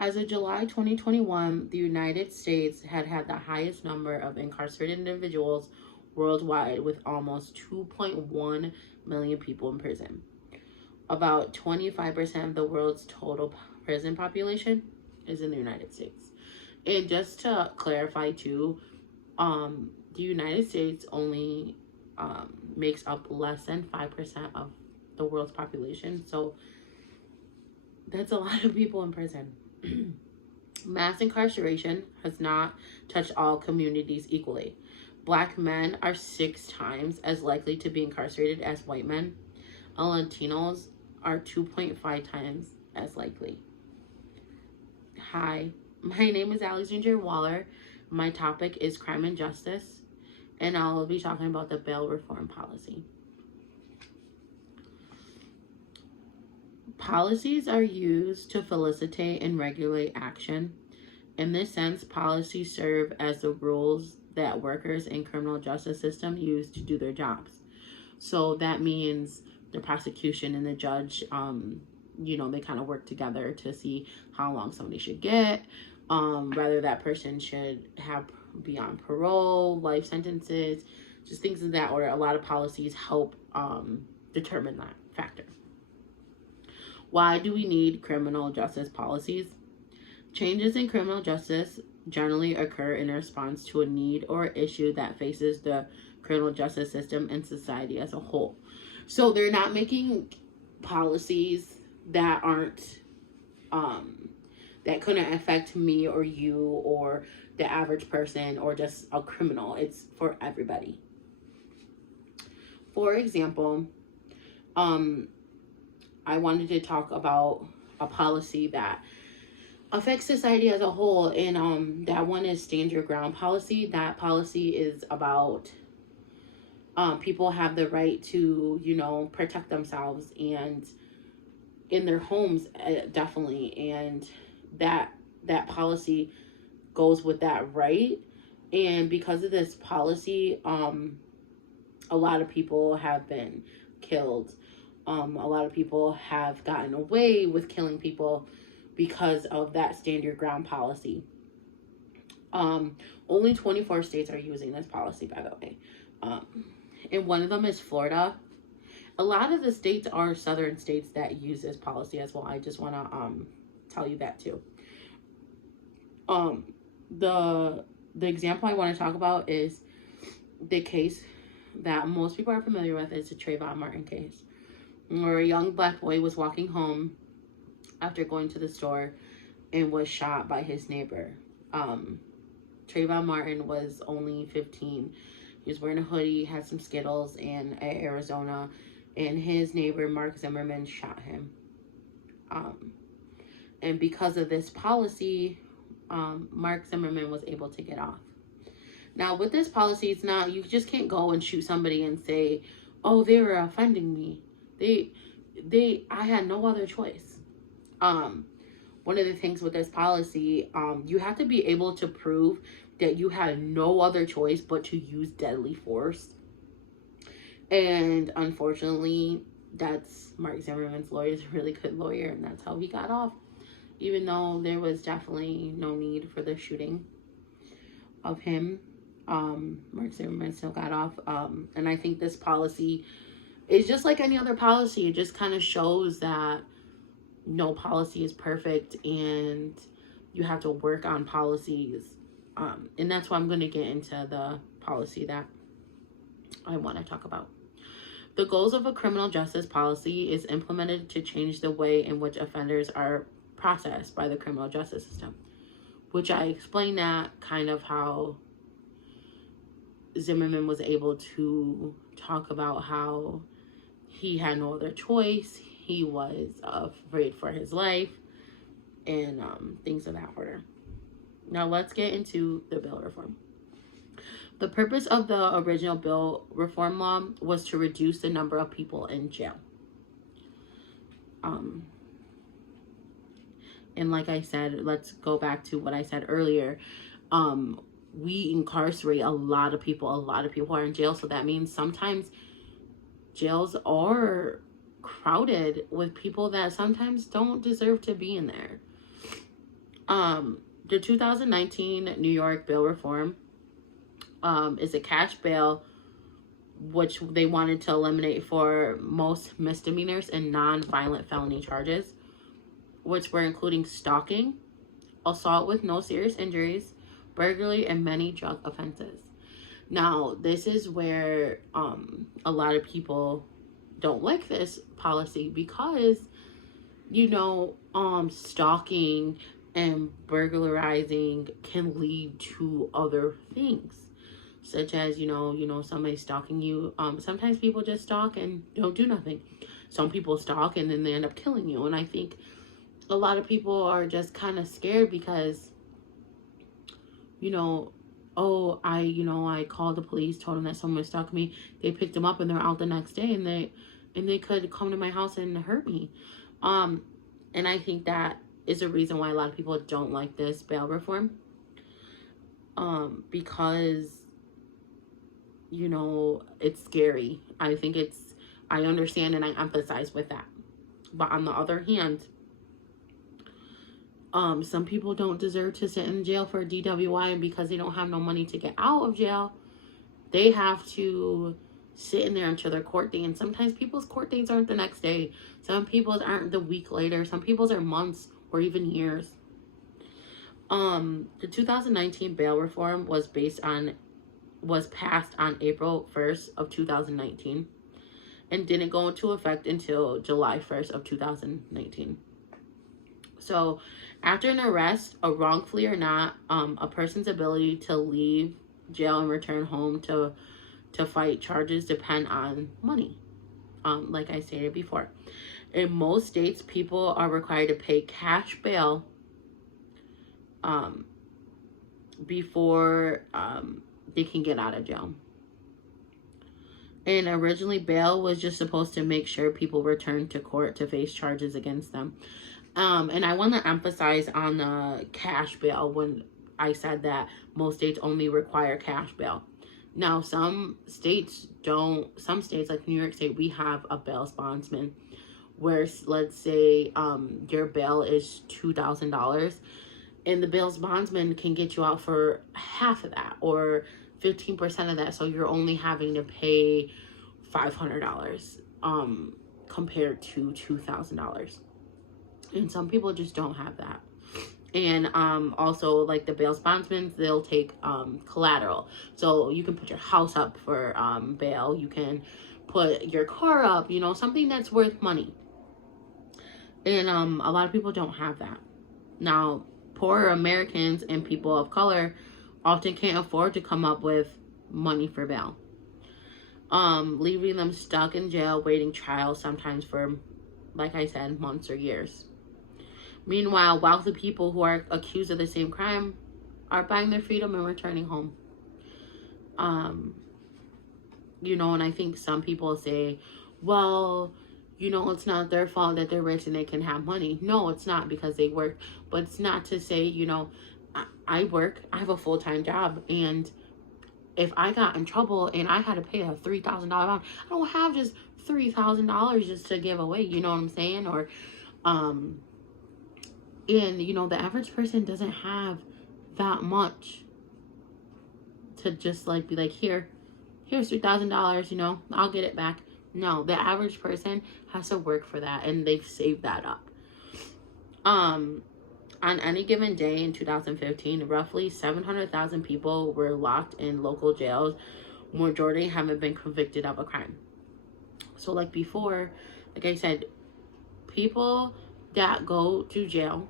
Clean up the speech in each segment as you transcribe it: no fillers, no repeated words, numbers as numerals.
As of July 2021, the United States had had the highest number of incarcerated individuals worldwide, with almost 2.1 million people in prison. About 25% of the world's total prison population is in the United States. And just to clarify too, the United States only makes up less than 5% of the world's population. So that's a lot of people in prison. Mass incarceration has not touched all communities equally. Black men are 6 times as likely to be incarcerated as white men, and Latinos are 2.5 times as likely. Hi, my name is Alexandria Waller. My topic is crime and justice, and I'll be talking about the bail reform policy. Policies are used to facilitate and regulate action. In this sense, policies serve as the rules that workers in criminal justice system use to do their jobs. So that means the prosecution and the judge, they kind of work together to see how long somebody should get, whether that person should be on parole, life sentences, just things of that order. A lot of policies help determine that factor. Why do we need criminal justice policies? Changes in criminal justice generally occur in response to a need or issue that faces the criminal justice system and society as a whole. So they're not making policies that aren't, that couldn't affect me or you or the average person or just a criminal. It's for everybody. For example, I wanted to talk about a policy that affects society as a whole, and that one is stand your ground policy. That policy is about people have the right to protect themselves and in their homes, definitely, and that policy goes with that right. And because of this policy, a lot of people have been killed. A lot of people have gotten away with killing people because of that stand your ground policy. Only 24 states are using this policy, by the way. And one of them is Florida. A lot of the states are southern states that use this policy as well. I just want to tell you that too. The example I want to talk about is the case that most people are familiar with. Is the Trayvon Martin case, where a young black boy was walking home after going to the store and was shot by his neighbor. Trayvon Martin was only 15. He was wearing a hoodie, had some Skittles in Arizona, and his neighbor, Mark Zimmerman, shot him. And because of this policy, Mark Zimmerman was able to get off. Now, with this policy, it's not, you just can't go and shoot somebody and say, oh, they were offending me. I had no other choice. One of the things with this policy, you have to be able to prove that you had no other choice but to use deadly force. And unfortunately, that's Mark Zimmerman's lawyer is a really good lawyer, and that's how he got off. Even though there was definitely no need for the shooting of him, Mark Zimmerman still got off. And I think this policy is just like any other policy. It just kind of shows that no policy is perfect and you have to work on policies. And that's why I'm going to get into the policy that I want to talk about. The goals of a criminal justice policy is implemented to change the way in which offenders are processed by the criminal justice system, which I explained that kind of how Zimmerman was able to talk about how he had no other choice. He was afraid for his life and things of that order. Now let's get into the bail reform. The purpose of the original bail reform law was to reduce the number of people in jail. And like I said, let's go back to what I said earlier. We incarcerate a lot of people. A lot of people are in jail. So that means sometimes jails are crowded with people that sometimes don't deserve to be in there. The 2019 New York bail reform is a cash bail, which they wanted to eliminate for most misdemeanors and non-violent felony charges, which were including stalking, assault with no serious injuries, burglary, and many drug offenses. Now, this is where a lot of people don't like this policy because, stalking and burglarizing can lead to other things, such as, somebody stalking you. Sometimes people just stalk and don't do nothing. Some people stalk and then they end up killing you. And I think a lot of people are just kind of scared because, I called the police, told them that someone stalked me. They picked them up and they're out the next day, and they could come to my house and hurt me. And I think that is a reason why a lot of people don't like this bail reform. Because, it's scary. I understand and I empathize with that. But on the other hand, some people don't deserve to sit in jail for DWI, and because they don't have no money to get out of jail, they have to sit in there until their court date. And sometimes people's court dates aren't the next day. Some people's aren't the week later. Some people's are months or even years. The 2019 bail reform was passed on April 1st of 2019 and didn't go into effect until July 1st of 2019. So after an arrest, wrongfully or not, a person's ability to leave jail and return home to fight charges depend on money. Like I stated before, in most states, people are required to pay cash bail before they can get out of jail. And originally, bail was just supposed to make sure people returned to court to face charges against them. And I want to emphasize on the cash bail when I said that most states only require cash bail. Now, some states like New York State, we have a bail bondsman where, let's say, your bail is $2,000 and the bail bondsman can get you out for half of that or 15% of that. So you're only having to pay $500 compared to $2,000. And some people just don't have that. And also, like the bail bondsmen, they'll take collateral. So you can put your house up for bail. You can put your car up, something that's worth money. And a lot of people don't have that. Now, poor Americans and people of color often can't afford to come up with money for bail. Leaving them stuck in jail, waiting trial sometimes for, like I said, months or years. Meanwhile, wealthy people who are accused of the same crime are buying their freedom and returning home. And I think some people say, well, it's not their fault that they're rich and they can have money. No, it's not, because they work. But it's not to say, I work, I have a full-time job, and if I got in trouble and I had to pay a $3,000 bond, I don't have just $3,000 just to give away, you know what I'm saying? Or, and, the average person doesn't have that much to just, be like, here's $3,000, I'll get it back. No, the average person has to work for that, and they've saved that up. On any given day in 2015, roughly 700,000 people were locked in local jails. Majority haven't been convicted of a crime. So, like before, like I said, people that go to jail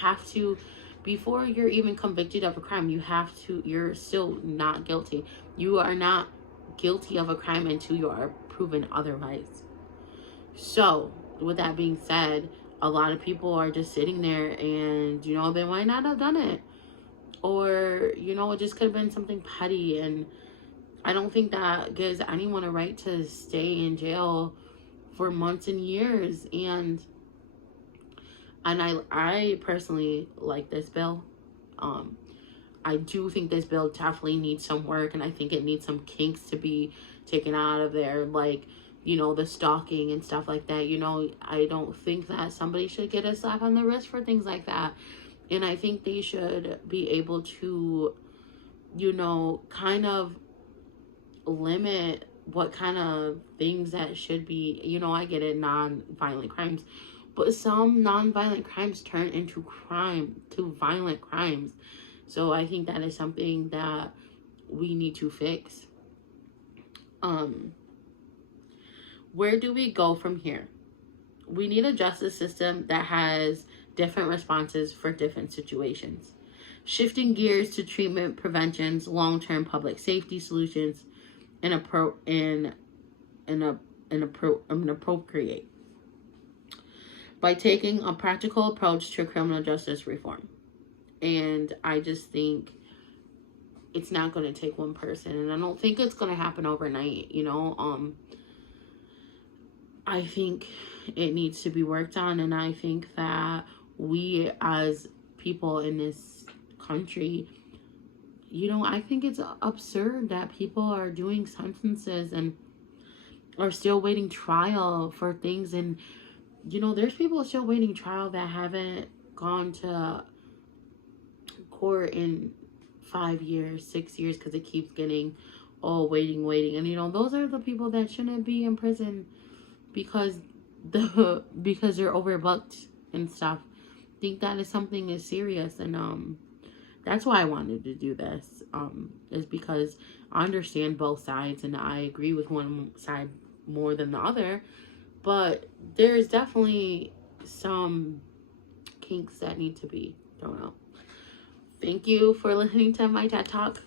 have to, before you're even convicted of a crime, you're still not guilty. You are not guilty of a crime until you are proven otherwise. So, with that being said, a lot of people are just sitting there and, they might not have done it. Or, it just could have been something petty. And I don't think that gives anyone a right to stay in jail for months and years. And I personally like this bill. I do think this bill definitely needs some work, and I think it needs some kinks to be taken out of there, like, the stalking and stuff like that. I don't think that somebody should get a slap on the wrist for things like that. And I think they should be able to, you know, kind of limit what kind of things that should be, you know, I get it, non-violent crimes, but some non-violent crimes turn into violent crimes. So I think that is something that we need to fix. Where do we go from here? We need a justice system that has different responses for different situations. Shifting gears to treatment preventions, long-term public safety solutions, and appropriate by taking a practical approach to criminal justice reform. And I just think it's not going to take one person, and I don't think it's going to happen overnight, you know. I think it needs to be worked on, and I think that we as people in this country, you know, I think it's absurd that people are doing sentences and are still waiting trial for things. And, you know, there's people still waiting trial that haven't gone to court in 5 years, 6 years, because it keeps getting, waiting. And, you know, those are the people that shouldn't be in prison because they're overbooked and stuff. I think that is something is serious, and that's why I wanted to do this, is because I understand both sides and I agree with one side more than the other, but there's definitely some kinks that need to be thrown out. Thank you for listening to my TED Talk.